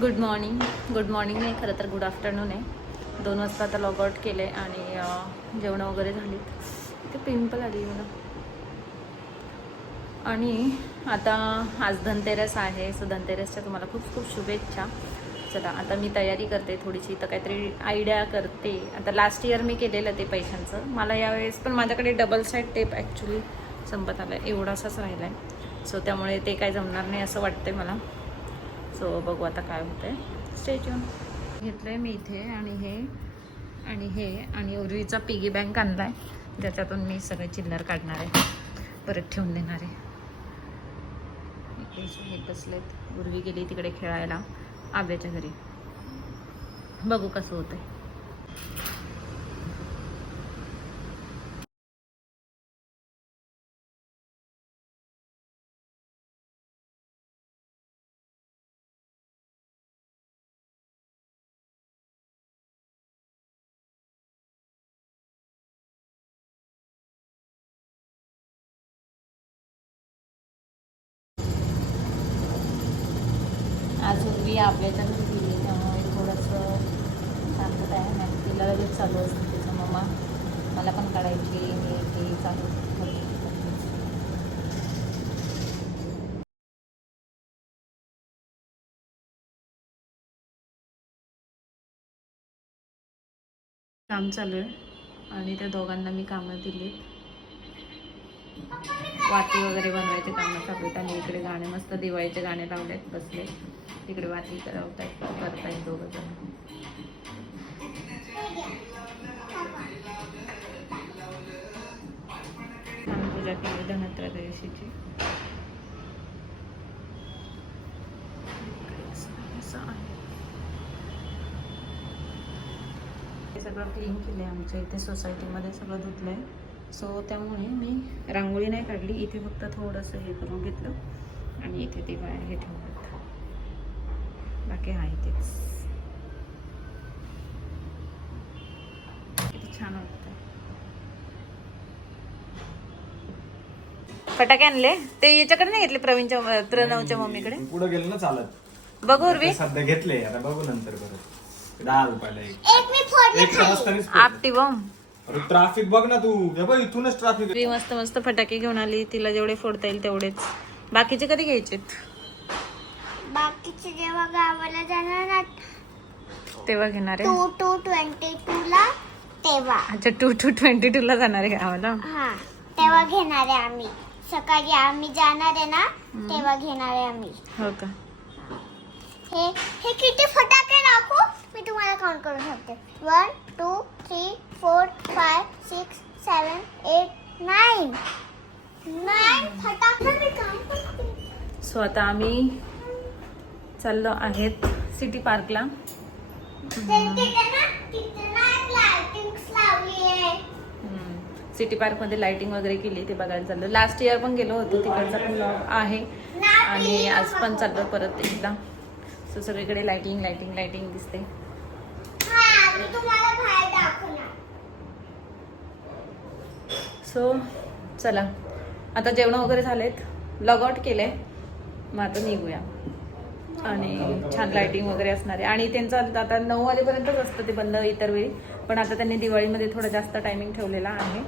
Good morning नाही, खरं तर गुड आफ्टरनून आहे. 2 वाजता आता लॉग आउट केले आणि जेवणं वगैरे झाली. इथे पिंपल आली मला. आणि आता आज धनतेरस आहे, सो धनतेरसच्या तुम्हाला खूप खूप शुभेच्छा. चला आता मी तयारी करते थोडीशी, तर काहीतरी आयडिया करते. आता लास्ट इयर मी केलेलं ते पैशांचं, मला यावेळेस पण माझ्याकडे डबल साईड टेप ॲक्च्युली संपत आला आहे, एवढासाच राहिला आहे. सो त्यामुळे ते काय जमणार नाही असं वाटते मला. सो बघू आता काय होतं आहे. Stay tune. घेतलं आहे मी इथे आणि हे आणि उर्वीचा पिगी बँक आणला आहे, ज्याच्यातून मी सगळे चिल्लर काढणार आहे, परत ठेवून देणार आहे. हे बसलेत, उर्वी गेली तिकडे खेळायला आब्याच्या घरी. बघू कसं होतंय. आज उर्वी आब्याच्या घरी गेली, त्यामुळे थोडंसं शांतता आहे. नाही तिला लगेच चालू असते तिचं मम्मा मला पण काढायची, हे ते चालू होते. काम चालू आहे आणि त्या दोघांना मी कामं दिली. वाती वगैरे बनवायचे कामं चालू आहेत आणि इकडे गाणे मस्त दिवाळीचे गाणे लावलेत, बसले तिकडे वाती करतायत दोघं जण. आम्ही पूजा केली धनत्रयोदशीची. सगळं क्लीन केलं आहे, आमच्या इथे सोसायटीमध्ये सगळं धुतलं आहे. सो त्यामुळे मी रांगोळी नाही काढली, इथे फक्त थोडंसं हे करून घेतलं आणि इथे दिवा हे ठेवलं, बाकी आहे तेच. किती छान वाटतं. फटाके आणले ते याच्याकडे नाही घेतले, प्रणवच्या मम्मीकडे. पुढे गेलं ना चालत. बघू उर्वी, सध्या घेतले, आता बघू नंतर परत. 10 रुपयाला एक आपटी बॉम्ब. अरे ट्रॅफिक बघ ना तू, इथूनच ट्रॅफिक. उर्वी मस्त मस्त फटाके घेऊन आली, तिला जेवढे फोडता येईल तेवढेच. बाकीचे कधी घ्यायचेत? बाकीचे जेव्हा गावाला जाणार ना तेव्हा घेणार आहे. 2-22 ला तेव्हा. अच्छा 2-22 ला जाणार आहे गावाला. हा तेव्हा घेणार आहे आम्ही. सकाळी आम्ही जाणार आहे ना तेव्हा घेणार आहे आम्ही. हो का? हे हे किती फटाके टाकू मी तुम्हाला काउंट करून सांगते. 1 2 3 4 5 6 7 8 9 फटाके मी काउंट करते. सो आता आम्ही चाललो आहेत सिटी पार्कला. सिटी पार्कमध्ये लाइटिंग वगैरे केली, ते बघायला चाललो. लास्ट इयर पण गेलो होतो, तिकडचा पण ब्लॉग आहे आणि आज पण चाललो परत एकदा. सो सगळीकडे लाइटिंग दिसते. सो चला आता जेवण वगैरे झालेत, लॉग आउट केले, मग आता निघूया. आणि छान लाइटिंग वगैरे असणार आहे आणि त्यांचं आता 9 वाजेपर्यंतच असतं ते बंद इतर वेळी, पण आता त्यांनी दिवाळीमध्ये थोडं जास्त टायमिंग ठेवलेला आहे.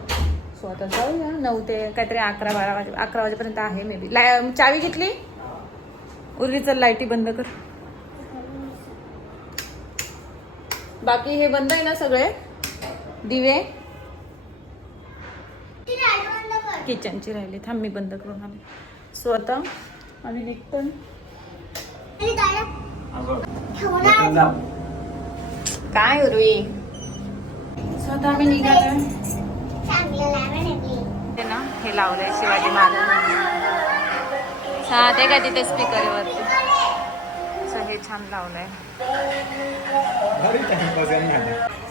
सो आता जाऊया. 9 ते काहीतरी 11 वाजेपर्यंत आहे मे बी. चावी घेतली उर्वी, चल लाईटी बंद कर. बाकी हे बंद आहे ना सगळे दिवे. किचनची राहिली, थांब मी बंद करून आले. सो आता आम्ही निघतो. काय उर्वी, सो आता आम्ही निघालोय. ते ना हे लावलंय शिवाजी महाराज, ते काय तिथे स्पीकर वरती. सो हे छान लावलंय.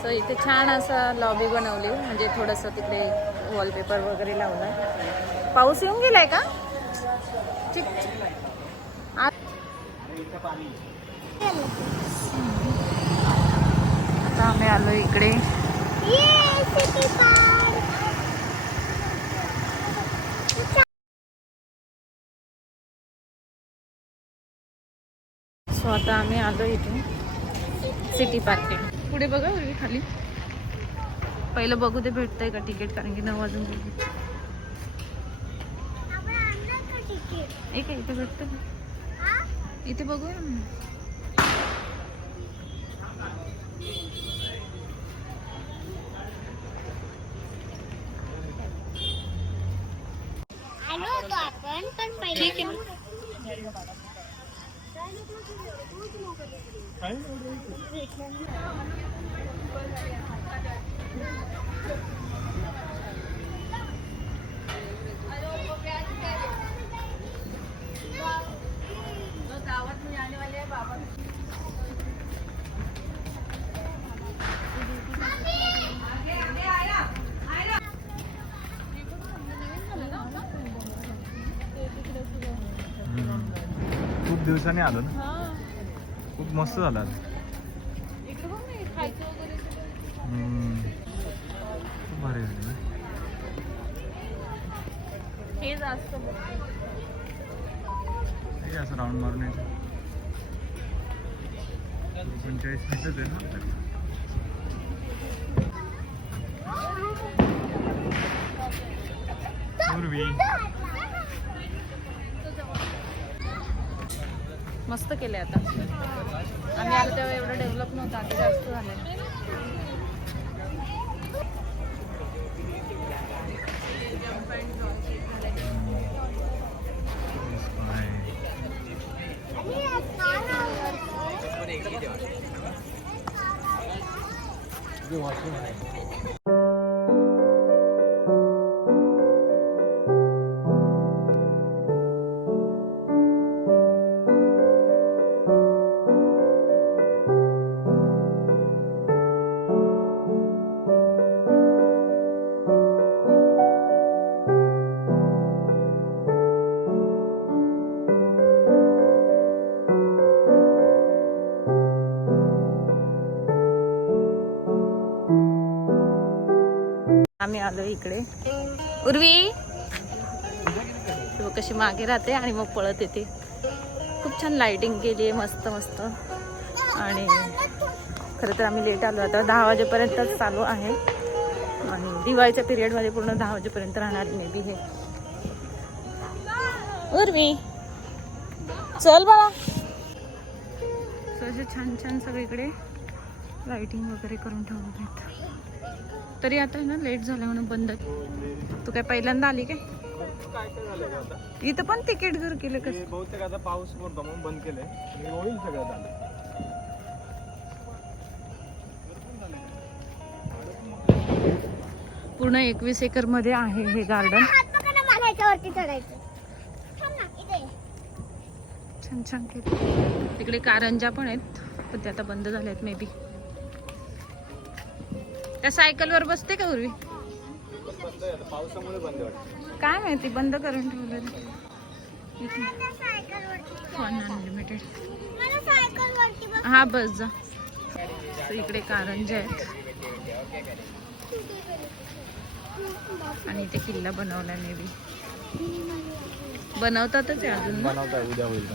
सो इथे छान असं लॉबी बनवली, म्हणजे थोडंसं तिकडे वॉलपेपर वगैरे लावलाय. पाऊस येऊन गेलाय का? आता आम्ही आलो इकडे. सो आता आम्ही आलो इथे सिटी पार्कला. पुढे बघा खाली पहिलं बघू ते भेटतंय का तिकीट, कारण की 9 वाजून गेले. एक इथे भेटतं का? इथे बघूया ना. आलो होतो आपण, पण पहिले ठीक आहे. खूप दिवसांनी आलो ना, खूप मस्त झालं आज. खूप भारी झाली. हे जास्त हे असं राऊंड मारून यायचं. 45 मिनिटच आहे ना. पूर्वी मस्त केले. आता आम्ही आलो तेव्हा एवढं डेव्हलप नव्हतं, आता जास्त झालंय. आम्ही आलो इकडे. उर्वी तो कशी मागे राहते आणि मग पळत येते. खूप छान लाइटिंग केली आहे, मस्त मस्त. आणि खरं तर आम्ही लेट आलो. आता 10 वाजेपर्यंतच चालू आहे आणि दिवाळीच्या पिरियडमध्ये पूर्ण 10 वाजेपर्यंत राहणार मे बी हे. उर्वी चल बाळा. असे छान छान सगळीकडे लाइटिंग वगैरे करून ठेवलं आहेत. तरी आता ना लेट झालं म्हणून बंद. तू काय पहिल्यांदा आली काय? इथं पण तिकीट घर केलं कसं? बहुतेक आता पाऊस पडतो म्हणून बंद केलंय. होईल सगळं झालं. पूर्ण 21 एकर मध्ये आहे हे गार्डन. मला याच्यावरती चढायचं. छान छान केलं. तिकडे कारंजा पण आहेत, पण ते आता बंद झाले आहेत मे बी. त्या सायकलवर बसते का उर्वी? पावसामुळे बंद वाटतं. काय माहिती, बंद करून ठेवलं. Fun unlimited. हा बस जा. तर इकडे कारंजा आहेत आणि इथे किल्ला बनवलाय मे बी. बनवतातच आहे अजून ना? बनवताय, उद्या होईल.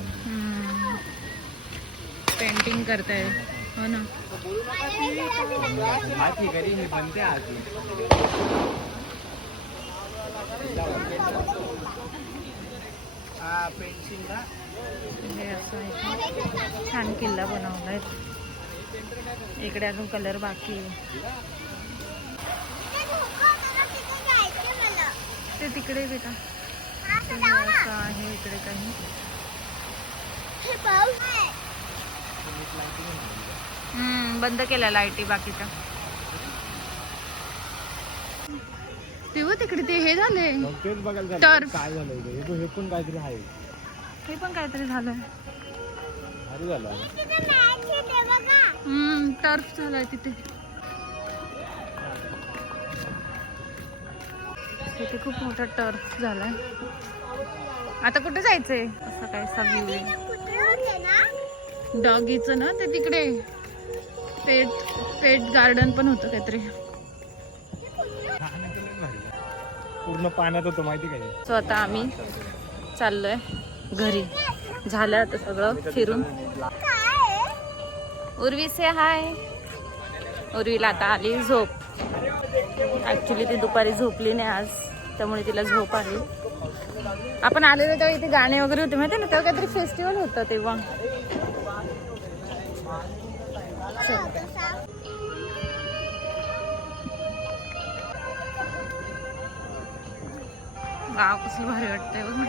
पेंटिंग करताय हो ना. माहिती घरी मी बनते आज. हे असं आहे. छान किल्ला बनवलाय. इकडे अजून कलर बाकी आहे. ते तिकडे बेटा असं आहे. इकडे काही बंद केल्या लाईटी बाकीच्या. तेव्हा तिकडे ते हे झाले टर्फ. काय झालं हे पण काहीतरी आहे. हे पण काहीतरी झालंय. भारी झालं. टर्फ झालाय तिथे. तिथे खूप मोठा टर्फ झालाय. आता कुठे जायचंय? असं काय व्ह्यू आहे. डॉगीचं ना ते तिकडे पेट गार्डन पण होतं काहीतरी. पूर्ण पाण्यात होतं माहिती काय. सो आता आम्ही चाललोय घरी. झालं आता सगळं फिरून. उर्वी से हाय. उर्वीला आता आली झोप. ऍक्च्युली ती दुपारी झोपली नाही आज, त्यामुळे तिला झोप आली. आपण आलेलो तेव्हा इथे गाणे वगैरे होते माहिती ना, तेव्हा काहीतरी फेस्टिवल होतं तेव्हा. गाव कसं भारी वाटतंय बघ.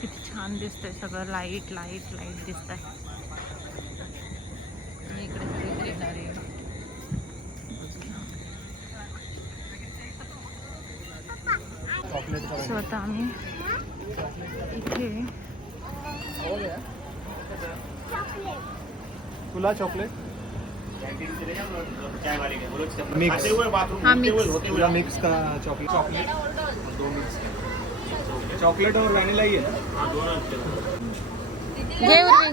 किती छान दिसतंय सगळं. लाईट लाईट लाईट दिसतंय. आणि इकडे सगळी ग्रीनरी. सो आता आम्ही इथे तुला चॉकलेट मिक्स. हा मिक्स. पूरा मिक्स का चॉकलेट. चॉकलेट दो मिक्स. चॉकलेट और वैनिला ही है ना. घे उर्वी.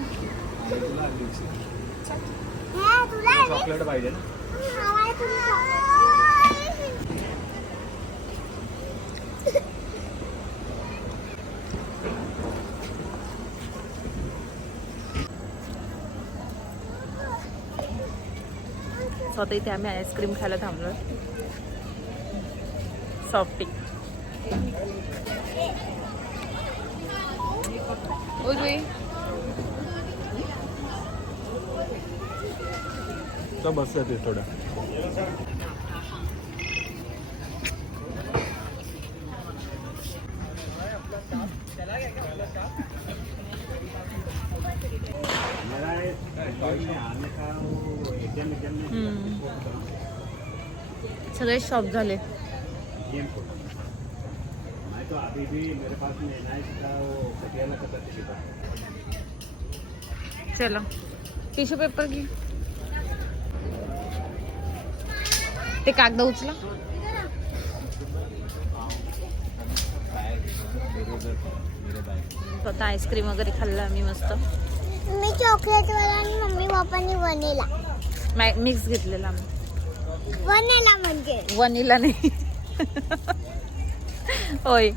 तुला मिक्स तुला चॉकलेट पाहिजे ना. स्वतः इथे आम्ही आईस्क्रीम खायला थांबलो. सॉफ्टी. उर्वी तर बस ते थोडं. सगळे शॉप झाले. चलो टिश्यू पेपर घे. ते कागद उचला. स्वतः आईस्क्रीम वगैरे खाल्लं आम्ही मस्त. मी चॉकलेट वाला आणि मम्मी पप्पांनी वनीला. मिक्स घेतलेला आम्ही. वनीला म्हणजे वनिला नाही. होय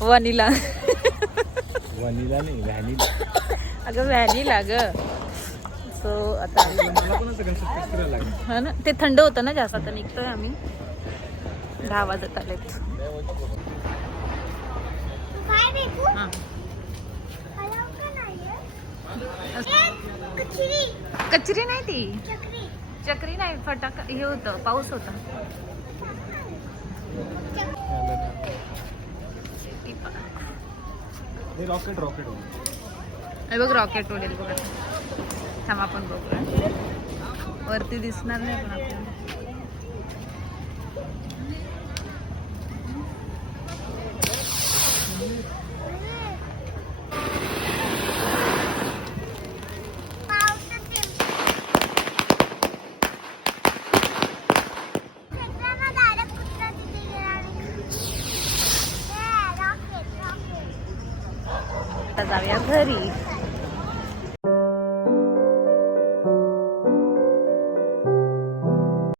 वनिला. वनिला नाही व्हॅनिला. अगं व्हॅनिला ग. सो आता मला पण असं कसं करायला लागलं. हा ना, ते थंड होतं ना जास्त. आता निघतोय आम्ही. 10 वाजत आलेत. काय बेकू हा खालाव का नाहीये. कचरी कचरी नाही ती. चक्री चक्री नाही. फटाका हे होतं. पाऊस होता. हे रॉकेट रॉकेट हे बघ रॉकेट उडेल बघ. थांब आपण बघूया. वरती दिसणार नाही पण आपल्याला. आता जाऊया घरी.